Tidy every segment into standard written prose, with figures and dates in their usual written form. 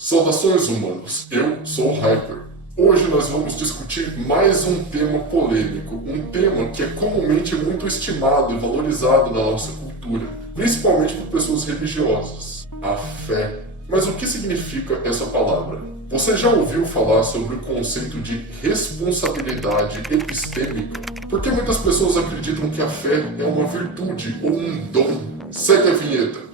Saudações humanos, eu sou o Hyper. Hoje nós vamos discutir mais um tema polêmico, um tema que é comumente muito estimado e valorizado na nossa cultura, principalmente por pessoas religiosas, a fé. Mas o que significa essa palavra? Você já ouviu falar sobre o conceito de responsabilidade epistêmica? Porque muitas pessoas acreditam que a fé é uma virtude ou um dom. Segue a vinheta.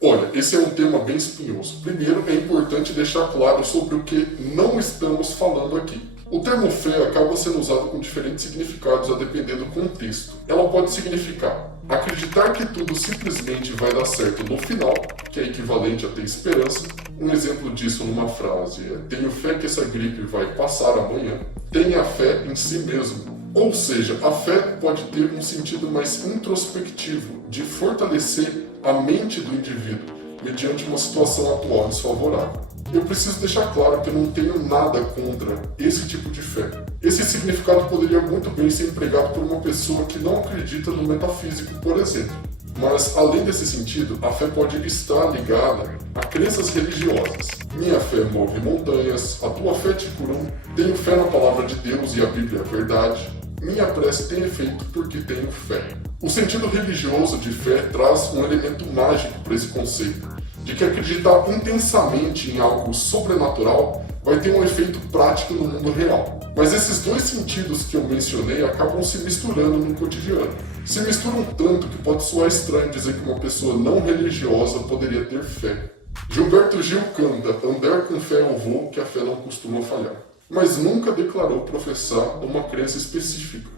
Olha, esse é um tema bem espinhoso. Primeiro, é importante deixar claro sobre o que não estamos falando aqui. O termo fé acaba sendo usado com diferentes significados a depender do contexto. Ela pode significar acreditar que tudo simplesmente vai dar certo no final, que é equivalente a ter esperança. Um exemplo disso numa frase é: tenho fé que essa gripe vai passar amanhã. Tenha fé em si mesmo. Ou seja, a fé pode ter um sentido mais introspectivo, de fortalecer a mente do indivíduo mediante uma situação atual desfavorável. Eu preciso deixar claro que eu não tenho nada contra esse tipo de fé. Esse significado poderia muito bem ser empregado por uma pessoa que não acredita no metafísico, por exemplo. Mas, além desse sentido, a fé pode estar ligada a crenças religiosas. Minha fé move montanhas, a tua fé te curou, tenho fé na palavra de Deus e a Bíblia é verdade. Minha prece tem efeito porque tenho fé. O sentido religioso de fé traz um elemento mágico para esse conceito, de que acreditar intensamente em algo sobrenatural vai ter um efeito prático no mundo real. Mas esses dois sentidos que eu mencionei acabam se misturando no cotidiano. Se misturam tanto que pode soar estranho dizer que uma pessoa não religiosa poderia ter fé. Gilberto Gil canta: andar com fé eu vou, que a fé não costuma falhar. Mas nunca declarou professar uma crença específica.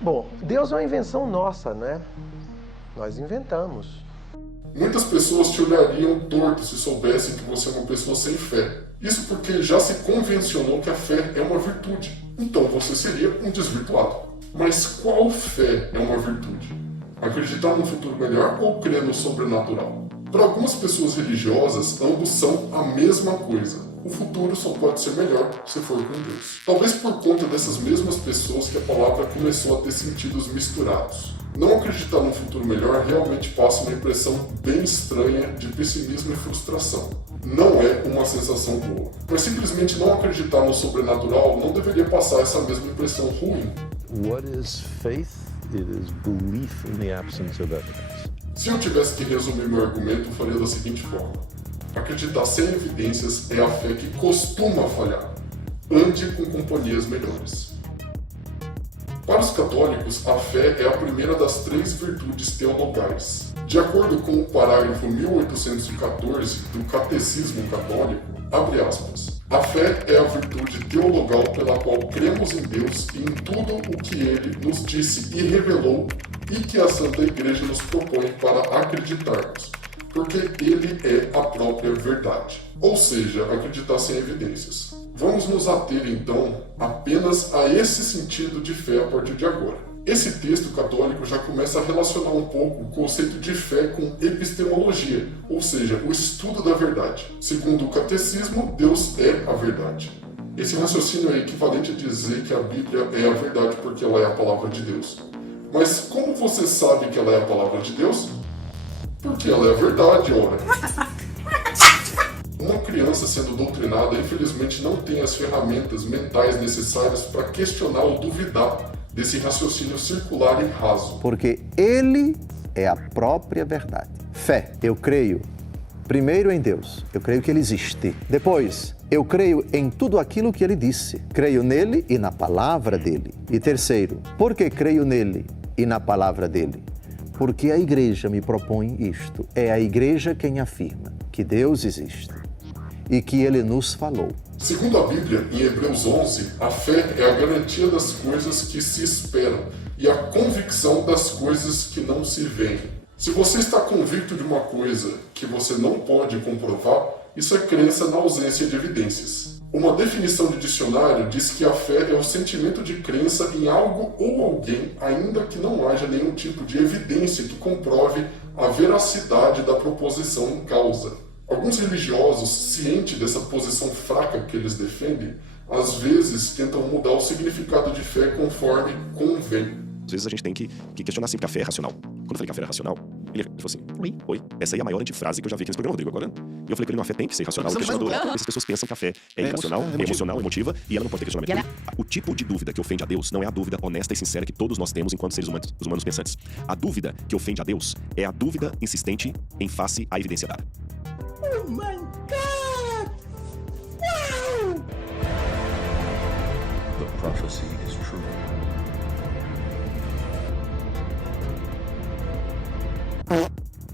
Bom, Deus é uma invenção nossa, né? Nós inventamos. Muitas pessoas te olhariam torto se soubessem que você é uma pessoa sem fé. Isso porque já se convencionou que a fé é uma virtude. Então você seria um desvirtuado. Mas qual fé é uma virtude? Acreditar num futuro melhor ou crer no sobrenatural? Para algumas pessoas religiosas, ambos são a mesma coisa. O futuro só pode ser melhor se for com Deus. Talvez por conta dessas mesmas pessoas que a palavra começou a ter sentidos misturados. Não acreditar num futuro melhor realmente passa uma impressão bem estranha de pessimismo e frustração. Não é uma sensação boa. Mas simplesmente não acreditar no sobrenatural não deveria passar essa mesma impressão ruim. What is faith? It is belief in the absence of evidence. Se eu tivesse que resumir meu argumento, eu faria da seguinte forma: acreditar sem evidências é a fé que costuma falhar. Ande com companhias melhores. Para os católicos, a fé é a primeira das 3 virtudes teologais. De acordo com o parágrafo 1814 do Catecismo Católico, abre aspas, a fé é a virtude teologal pela qual cremos em Deus e em tudo o que Ele nos disse e revelou e que a Santa Igreja nos propõe para acreditarmos, porque Ele é a própria verdade. Ou seja, acreditar sem evidências. Vamos nos ater então apenas a esse sentido de fé a partir de agora. Esse texto católico já começa a relacionar um pouco o conceito de fé com epistemologia, ou seja, o estudo da verdade. Segundo o catecismo, Deus é a verdade. Esse raciocínio é equivalente a dizer que a Bíblia é a verdade porque ela é a palavra de Deus. Mas como você sabe que ela é a palavra de Deus? Porque ela é a verdade, ora. Uma criança sendo doutrinada, infelizmente, não tem as ferramentas mentais necessárias para questionar ou duvidar desse raciocínio circular e raso. Porque Ele é a própria verdade. Fé, eu creio primeiro em Deus, eu creio que Ele existe. Depois, eu creio em tudo aquilo que Ele disse. Creio nele e na palavra dEle. E terceiro, por que creio nele e na palavra dEle? Porque a igreja me propõe isto. É a igreja quem afirma que Deus existe e que Ele nos falou. Segundo a Bíblia, em Hebreus 11, a fé é a garantia das coisas que se esperam e a convicção das coisas que não se veem. Se você está convicto de uma coisa que você não pode comprovar, isso é crença na ausência de evidências. Uma definição de dicionário diz que a fé é o sentimento de crença em algo ou alguém, ainda que não haja nenhum tipo de evidência que comprove a veracidade da proposição em causa. Alguns religiosos, cientes dessa posição fraca que eles defendem, às vezes tentam mudar o significado de fé conforme convém. Às vezes a gente tem que questionar sempre que a fé é racional. Quando eu falei que a fé era racional, ele falou assim, oi, essa aí é a maior antifrase que eu já vi aqui nesse programa, Rodrigo, agora. E eu falei pra ele, não, a fé tem que ser racional. O questionador, essas pessoas pensam que a fé é irracional, é emocional, emotiva, e ela não pode ter questionamento. O tipo de dúvida que ofende a Deus não é a dúvida honesta e sincera que todos nós temos enquanto seres humanos, os humanos pensantes. A dúvida que ofende a Deus é a dúvida insistente em face à evidência dada. Oh my God! Wow! The prophecy is true.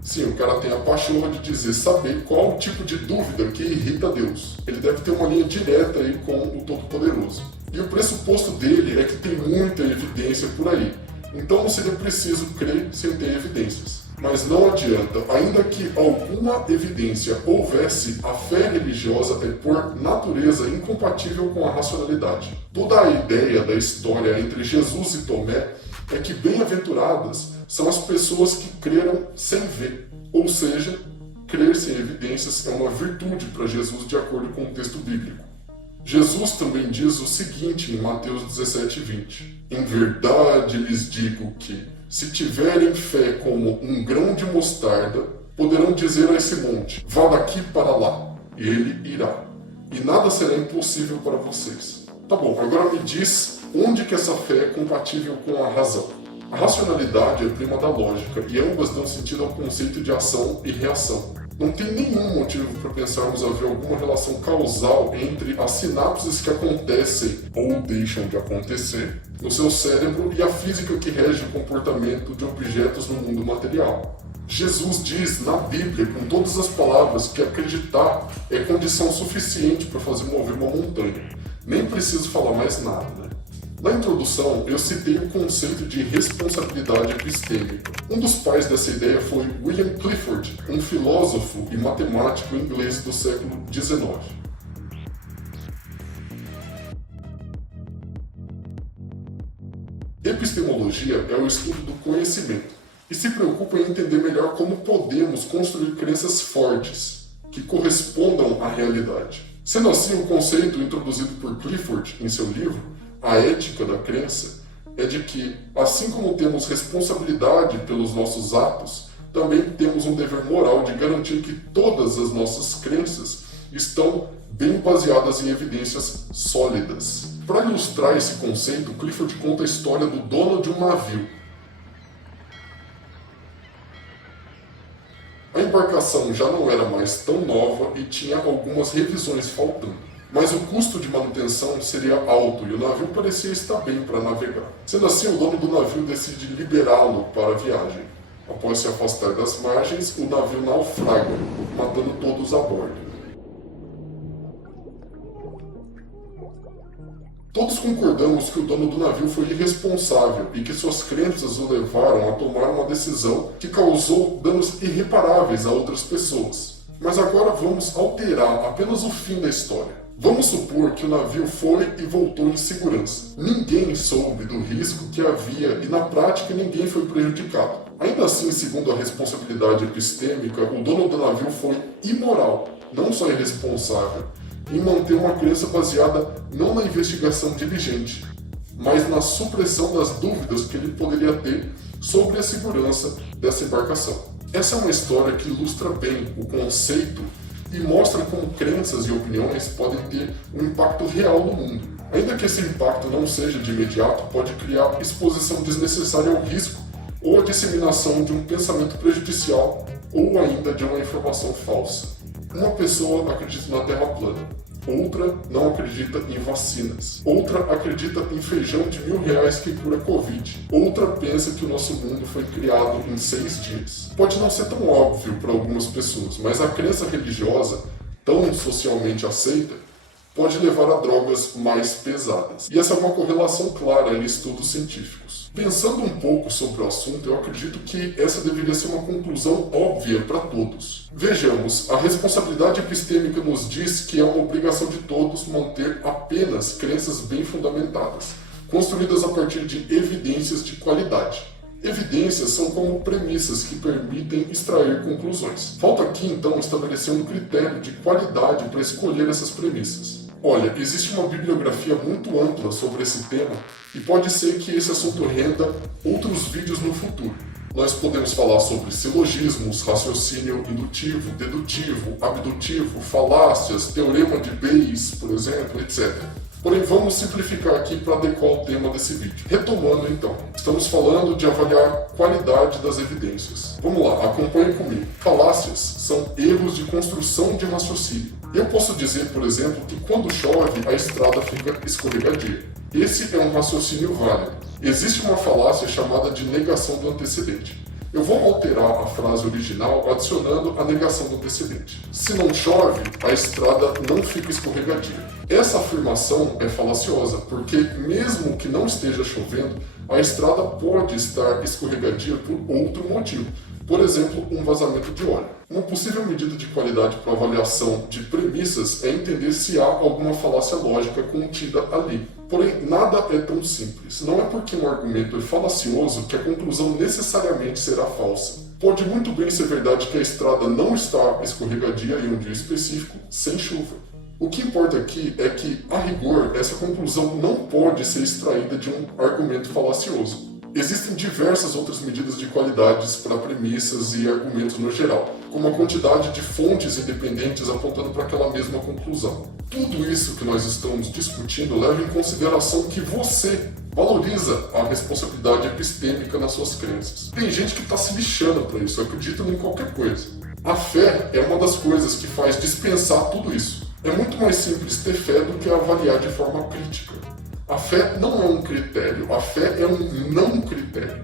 Sim, o cara tem a pachorra de dizer saber qual o tipo de dúvida que irrita Deus. Ele deve ter uma linha direta aí com o Todo-Poderoso. E o pressuposto dele é que tem muita evidência por aí. Então não seria preciso crer sem ter evidências. Mas não adianta, ainda que alguma evidência houvesse, a fé religiosa é por natureza incompatível com a racionalidade. Toda a ideia da história entre Jesus e Tomé é que bem-aventuradas são as pessoas que creram sem ver. Ou seja, crer sem evidências é uma virtude para Jesus de acordo com o texto bíblico. Jesus também diz o seguinte em Mateus 17:20. Em verdade lhes digo que, se tiverem fé como um grão de mostarda, poderão dizer a esse monte, vá daqui para lá, e ele irá. E nada será impossível para vocês. Tá bom, agora me diz onde que essa fé é compatível com a razão. A racionalidade é prima da lógica, e ambas dão sentido ao conceito de ação e reação. Não tem nenhum motivo para pensarmos haver alguma relação causal entre as sinapses que acontecem ou deixam de acontecer no seu cérebro e a física que rege o comportamento de objetos no mundo material. Jesus diz na Bíblia, com todas as palavras, que acreditar é condição suficiente para fazer mover uma montanha. Nem preciso falar mais nada, né? Na introdução, eu citei o conceito de responsabilidade epistêmica. Um dos pais dessa ideia foi William Clifford, um filósofo e matemático inglês do século XIX. Epistemologia é o estudo do conhecimento e se preocupa em entender melhor como podemos construir crenças fortes, que correspondam à realidade. Sendo assim, o conceito introduzido por Clifford em seu livro, A Ética da Crença, é de que, assim como temos responsabilidade pelos nossos atos, também temos um dever moral de garantir que todas as nossas crenças estão bem baseadas em evidências sólidas. Para ilustrar esse conceito, Clifford conta a história do dono de um navio. A embarcação já não era mais tão nova e tinha algumas revisões faltando. Mas o custo de manutenção seria alto e o navio parecia estar bem para navegar. Sendo assim, o dono do navio decide liberá-lo para a viagem. Após se afastar das margens, o navio naufraga, matando todos a bordo. Todos concordamos que o dono do navio foi irresponsável e que suas crenças o levaram a tomar uma decisão que causou danos irreparáveis a outras pessoas. Mas agora vamos alterar apenas o fim da história. Vamos supor que o navio foi e voltou em segurança. Ninguém soube do risco que havia e, na prática, ninguém foi prejudicado. Ainda assim, segundo a responsabilidade epistêmica, o dono do navio foi imoral, não só irresponsável, em manter uma crença baseada não na investigação diligente, mas na supressão das dúvidas que ele poderia ter sobre a segurança dessa embarcação. Essa é uma história que ilustra bem o conceito e mostra como crenças e opiniões podem ter um impacto real no mundo. Ainda que esse impacto não seja de imediato, pode criar exposição desnecessária ao risco ou a disseminação de um pensamento prejudicial ou ainda de uma informação falsa. Uma pessoa acredita na Terra plana, outra não acredita em vacinas, outra acredita em feijão de R$1.000 que cura Covid, outra pensa que o nosso mundo foi criado em 6 dias. Pode não ser tão óbvio para algumas pessoas, mas a crença religiosa, tão socialmente aceita, pode levar a drogas mais pesadas. E essa é uma correlação clara em estudos científicos. Pensando um pouco sobre o assunto, eu acredito que essa deveria ser uma conclusão óbvia para todos. Vejamos, a responsabilidade epistêmica nos diz que é uma obrigação de todos manter apenas crenças bem fundamentadas, construídas a partir de evidências de qualidade. Evidências são como premissas que permitem extrair conclusões. Falta aqui, então, estabelecer um critério de qualidade para escolher essas premissas. Olha, existe uma bibliografia muito ampla sobre esse tema e pode ser que esse assunto renda outros vídeos no futuro. Nós podemos falar sobre silogismos, raciocínio indutivo, dedutivo, abdutivo, falácias, teorema de Bayes, por exemplo, etc. Porém, vamos simplificar aqui para adequar o tema desse vídeo. Retomando então, estamos falando de avaliar qualidade das evidências. Vamos lá, acompanhe comigo. Falácias são erros de construção de raciocínio. Eu posso dizer, por exemplo, que quando chove a estrada fica escorregadia. Esse é um raciocínio válido. Existe uma falácia chamada de negação do antecedente. Eu vou alterar a frase original adicionando a negação do antecedente. Se não chove, a estrada não fica escorregadia. Essa afirmação é falaciosa, porque mesmo que não esteja chovendo, a estrada pode estar escorregadia por outro motivo. Por exemplo, um vazamento de óleo. Uma possível medida de qualidade para avaliação de premissas é entender se há alguma falácia lógica contida ali. Porém, nada é tão simples. Não é porque um argumento é falacioso que a conclusão necessariamente será falsa. Pode muito bem ser verdade que a estrada não está escorregadia em um dia específico, sem chuva. O que importa aqui é que, a rigor, essa conclusão não pode ser extraída de um argumento falacioso. Existem diversas outras medidas de qualidades para premissas e argumentos no geral, como a quantidade de fontes independentes apontando para aquela mesma conclusão. Tudo isso que nós estamos discutindo leva em consideração que você valoriza a responsabilidade epistêmica nas suas crenças. Tem gente que está se lixando para isso, acredita em qualquer coisa. A fé é uma das coisas que faz dispensar tudo isso. É muito mais simples ter fé do que avaliar de forma crítica. A fé não é um critério, a fé é um não critério.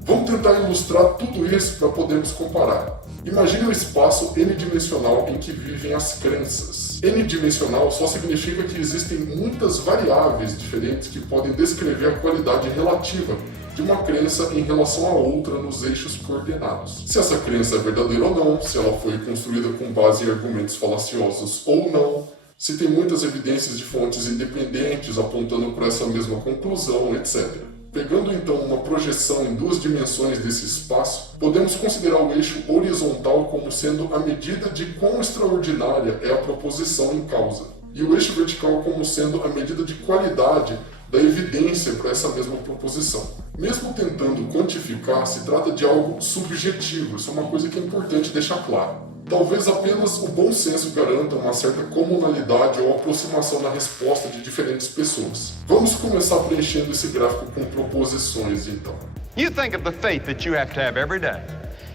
Vamos tentar ilustrar tudo isso para podermos comparar. Imagine um espaço n-dimensional em que vivem as crenças. N-dimensional só significa que existem muitas variáveis diferentes que podem descrever a qualidade relativa de uma crença em relação a outra nos eixos coordenados. Se essa crença é verdadeira ou não, se ela foi construída com base em argumentos falaciosos ou não, se tem muitas evidências de fontes independentes apontando para essa mesma conclusão, etc. Pegando então uma projeção em duas dimensões desse espaço, podemos considerar o eixo horizontal como sendo a medida de quão extraordinária é a proposição em causa, e o eixo vertical como sendo a medida de qualidade da evidência para essa mesma proposição. Mesmo tentando quantificar, se trata de algo subjetivo, isso é uma coisa que é importante deixar claro. Talvez apenas o bom senso garanta uma certa comunalidade ou aproximação na resposta de diferentes pessoas. Vamos começar preenchendo esse gráfico com proposições, então. You think of the faith that you have to have every day.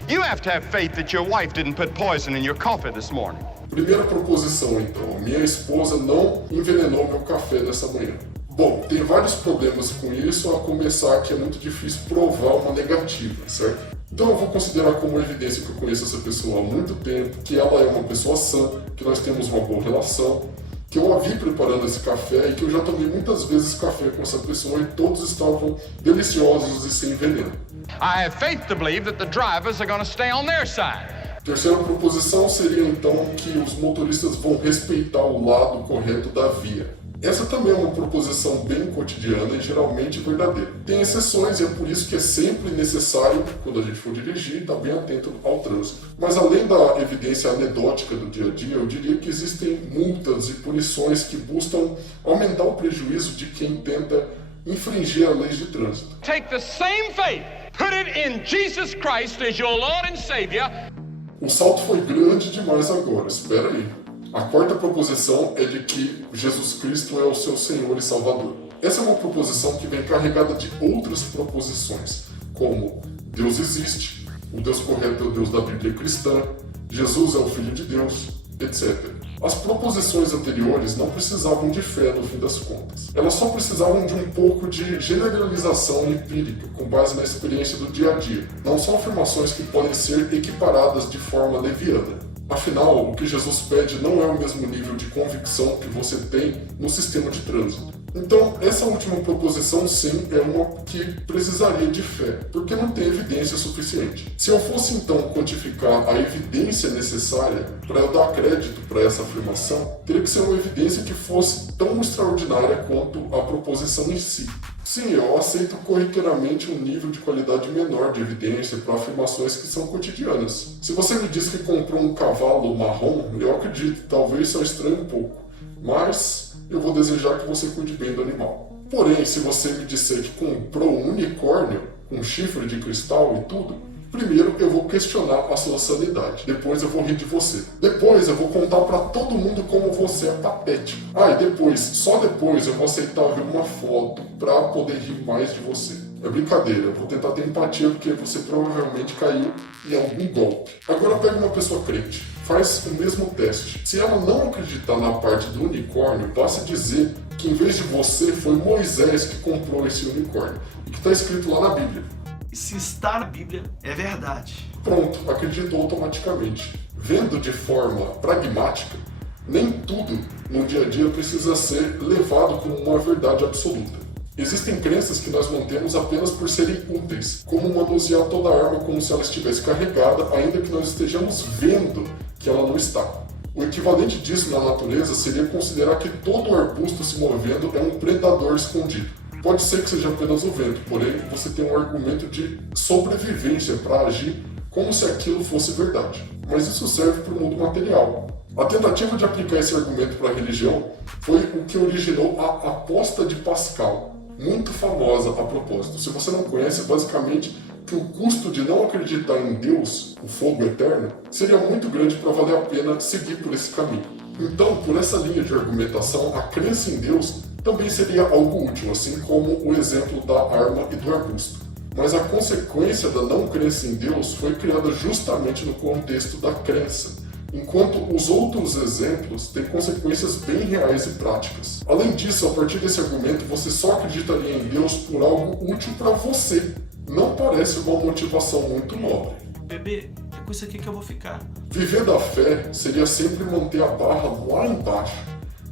You have to have faith that your wife didn't put poison in your coffee this morning. Primeira proposição, então. Minha esposa não envenenou meu café nessa manhã. Bom, tem vários problemas com isso, a começar que é muito difícil provar uma negativa, certo? Então eu vou considerar como evidência que eu conheço essa pessoa há muito tempo, que ela é uma pessoa sã, que nós temos uma boa relação, que eu a vi preparando esse café e que eu já tomei muitas vezes café com essa pessoa e todos estavam deliciosos e sem veneno. I have faith to believe that the drivers are going to stay on their side. Terceira proposição seria então que os motoristas vão respeitar o lado correto da via. Essa também é uma proposição bem cotidiana e geralmente verdadeira. Tem exceções e é por isso que é sempre necessário, quando a gente for dirigir, estar bem atento ao trânsito. Mas além da evidência anedótica do dia a dia, eu diria que existem multas e punições que buscam aumentar o prejuízo de quem tenta infringir a lei de trânsito. Take the same faith, put it in Jesus Christ as your Lord and Savior. O salto foi grande demais agora, espera aí. A quarta proposição é de que Jesus Cristo é o seu Senhor e Salvador. Essa é uma proposição que vem carregada de outras proposições, como Deus existe, o Deus correto é o Deus da Bíblia cristã, Jesus é o Filho de Deus, etc. As proposições anteriores não precisavam de fé no fim das contas. Elas só precisavam de um pouco de generalização empírica, com base na experiência do dia a dia. Não são afirmações que podem ser equiparadas de forma leviana. Afinal, o que Jesus pede não é o mesmo nível de convicção que você tem no sistema de trânsito. Então, essa última proposição, sim, é uma que precisaria de fé, porque não tem evidência suficiente. Se eu fosse, então, quantificar a evidência necessária para eu dar crédito para essa afirmação, teria que ser uma evidência que fosse tão extraordinária quanto a proposição em si. Sim, eu aceito corriqueiramente um nível de qualidade menor de evidência para afirmações que são cotidianas. Se você me diz que comprou um cavalo marrom, eu acredito, talvez só estranhe um pouco, mas eu vou desejar que você cuide bem do animal. Porém, se você me disser que comprou um unicórnio, com chifre de cristal e tudo, primeiro eu vou questionar a sua sanidade, depois eu vou rir de você. Depois eu vou contar pra todo mundo como você é patético. E depois, só depois eu vou aceitar ver uma foto pra poder rir mais de você. É brincadeira, eu vou tentar ter empatia porque você provavelmente caiu em algum golpe. Agora pega uma pessoa crente, faz o mesmo teste. Se ela não acreditar na parte do unicórnio, basta dizer que em vez de você foi Moisés que comprou esse unicórnio, e que está escrito lá na Bíblia. E se está na Bíblia, é verdade. Pronto, acreditou automaticamente. Vendo de forma pragmática, nem tudo no dia a dia precisa ser levado como uma verdade absoluta. Existem crenças que nós mantemos apenas por serem úteis, como manusear toda a arma como se ela estivesse carregada, ainda que nós estejamos vendo que ela não está. O equivalente disso na natureza seria considerar que todo arbusto se movendo é um predador escondido. Pode ser que seja apenas o vento, porém você tem um argumento de sobrevivência para agir como se aquilo fosse verdade. Mas isso serve para o mundo material. A tentativa de aplicar esse argumento para a religião foi o que originou a aposta de Pascal, muito famosa a propósito. Se você não conhece, basicamente que o custo de não acreditar em Deus, o fogo eterno, seria muito grande para valer a pena seguir por esse caminho. Então, por essa linha de argumentação, a crença em Deus também seria algo útil, assim como o exemplo da arma e do arbusto. Mas a consequência da não crença em Deus foi criada justamente no contexto da crença, enquanto os outros exemplos têm consequências bem reais e práticas. Além disso, a partir desse argumento, você só acreditaria em Deus por algo útil para você. Não parece uma motivação muito nobre. Bebê, é com isso aqui que eu vou ficar. Viver da fé seria sempre manter a barra lá embaixo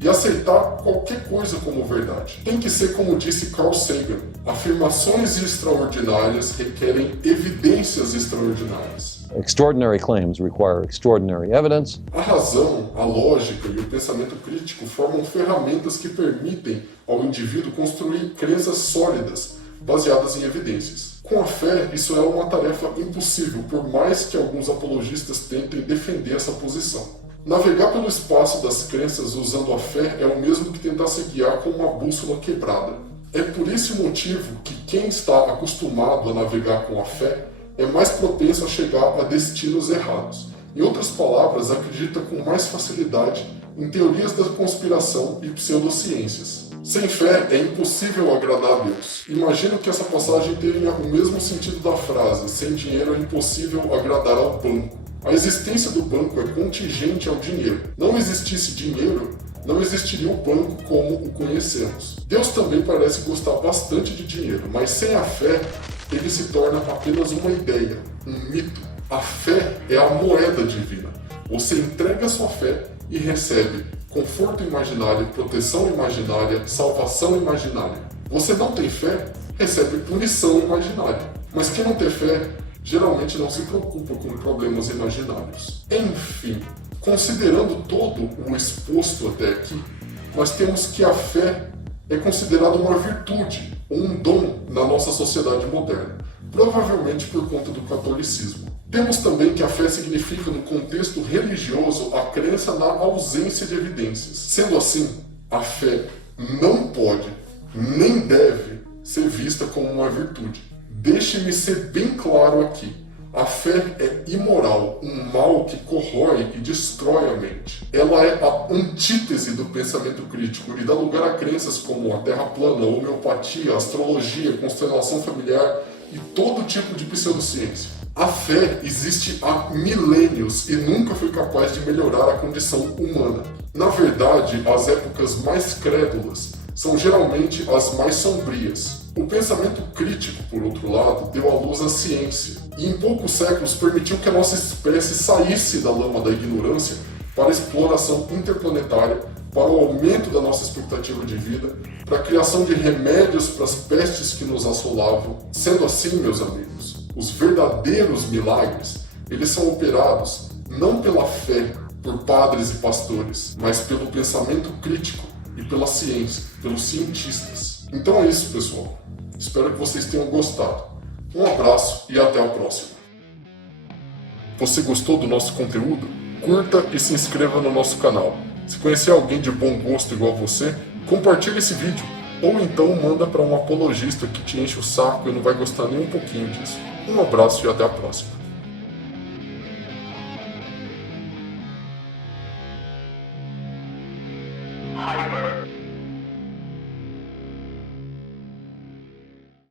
e aceitar qualquer coisa como verdade. Tem que ser como disse Carl Sagan, afirmações extraordinárias requerem evidências extraordinárias. Extraordinary claims require extraordinary evidence. A razão, a lógica e o pensamento crítico formam ferramentas que permitem ao indivíduo construir crenças sólidas, baseadas em evidências. Com a fé, isso é uma tarefa impossível, por mais que alguns apologistas tentem defender essa posição. Navegar pelo espaço das crenças usando a fé é o mesmo que tentar se guiar com uma bússola quebrada. É por esse motivo que quem está acostumado a navegar com a fé é mais propenso a chegar a destinos errados. Em outras palavras, acredita com mais facilidade em teorias da conspiração e pseudociências. Sem fé, é impossível agradar a Deus. Imagino que essa passagem tenha o mesmo sentido da frase: sem dinheiro é impossível agradar ao banco. A existência do banco é contingente ao dinheiro. Não existisse dinheiro, não existiria o banco como o conhecemos. Deus também parece gostar bastante de dinheiro, mas sem a fé, ele se torna apenas uma ideia, um mito. A fé é a moeda divina. Você entrega sua fé e recebe conforto imaginário, proteção imaginária, salvação imaginária. Você não tem fé, recebe punição imaginária. Mas quem não tem fé, geralmente não se preocupa com problemas imaginários. Enfim, considerando todo o exposto até aqui, nós temos que a fé é considerada uma virtude, ou um dom na nossa sociedade moderna, provavelmente por conta do catolicismo. Temos também que a fé significa, no contexto religioso, a crença na ausência de evidências. Sendo assim, a fé não pode, nem deve, ser vista como uma virtude. Deixe-me ser bem claro aqui. A fé é imoral, um mal que corrói e destrói a mente. Ela é a antítese do pensamento crítico e dá lugar a crenças como a terra plana, a homeopatia, a astrologia, a constelação familiar e todo tipo de pseudociência. A fé existe há milênios e nunca foi capaz de melhorar a condição humana. Na verdade, as épocas mais crédulas são geralmente as mais sombrias. O pensamento crítico, por outro lado, deu à luz à ciência, e em poucos séculos permitiu que a nossa espécie saísse da lama da ignorância para a exploração interplanetária para o aumento da nossa expectativa de vida, para a criação de remédios para as pestes que nos assolavam. Sendo assim, meus amigos, os verdadeiros milagres, eles são operados não pela fé, por padres e pastores, mas pelo pensamento crítico e pela ciência, pelos cientistas. Então é isso, pessoal. Espero que vocês tenham gostado. Um abraço e até a próxima. Você gostou do nosso conteúdo? Curta e se inscreva no nosso canal. Se conhecer alguém de bom gosto igual você, compartilhe esse vídeo. Ou então manda para um apologista que te enche o saco e não vai gostar nem um pouquinho disso. Um abraço e até a próxima.